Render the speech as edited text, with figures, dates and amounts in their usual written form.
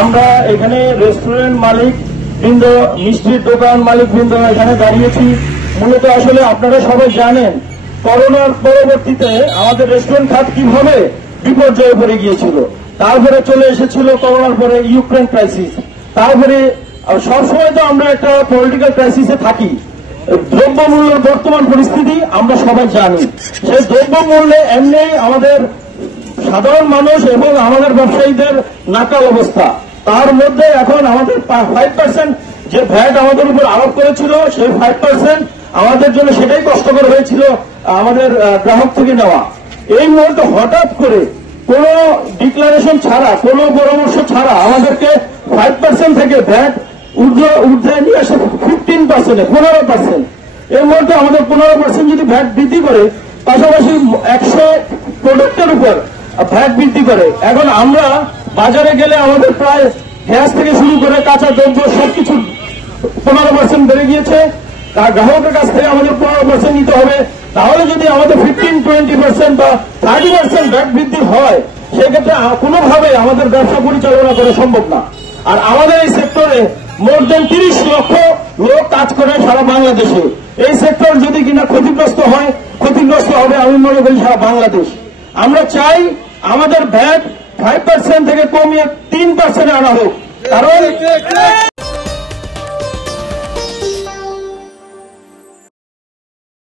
আমরা এখানে রেস্টুরেন্ট মালিক বৃন্দ, মিষ্টির দোকান মালিক বৃন্দ এখানে দাঁড়িয়েছি। মূলত আসলে আপনারা সবাই জানেন করোনার পরবর্তীতে আমাদের রেস্টুরেন্ট খাত কিভাবে বিপর্যয়ে পড়ে গিয়েছিল। তারপরে চলে এসেছিল করোনার পরে ইউক্রেন ক্রাইসিস। তারপরে সবসময় তো আমরা একটা পলিটিক্যাল ক্রাইসিসে থাকি। দ্রব্যমূল্যের বর্তমান পরিস্থিতি আমরা সবাই জানি। সেই দ্রব্যমূল্যে এমনি আমাদের সাধারণ মানুষ এবং আমাদের ব্যবসায়ীদের নাকাল অবস্থা। তার মধ্যে এখন আমাদের 5% যে ভ্যাট আমাদের উপর আরোপ করেছিল, সেই 5% আমাদের জন্য সেটাই কষ্টকর হয়েছিল আমাদের গ্রাহক থেকে নেওয়া। এই মুহূর্তে হঠাৎ করে কোনো ডিক্লারেশন ছাড়া, কোনো পরামর্শ ছাড়া আমাদেরকে 5% থেকে ভ্যাট ঊর্ধ্বে নিয়ে আসে 15%। এই মুহূর্তে আমাদের 15% যদি ভ্যাট বৃদ্ধি করে, পাশাপাশি 100 প্রোডাক্টের উপর ভ্যাট বৃদ্ধি করে। এখন আমরা বাজারে গেলে আমাদের প্রায় গ্যাস থেকে শুরু করে কাঁচা দ্রব্য সবকিছু 15% বেড়ে গিয়েছে। তার গ্রাহকের কাছ থেকে আমাদের 15% নিতে হবে। তাহলে যদি আমাদের 15-20% বা 30% ভ্যাট বৃদ্ধি হয়, সেক্ষেত্রে কোনোভাবে আমাদের ব্যবসা পরিচালনা করা সম্ভব না। আর আমাদের এই সেক্টরে মোর দেন 30 লক্ষ লোক কাজ করে সারা বাংলাদেশে। এই সেক্টর যদি কিনা ক্ষতিগ্রস্ত হয়, ক্ষতিগ্রস্ত হবে আমি মনে করি সারা বাংলাদেশ। আমরা চাই আমাদের ভ্যাট 5% থেকে কমিয়ে 3% আনা হোক। কারণ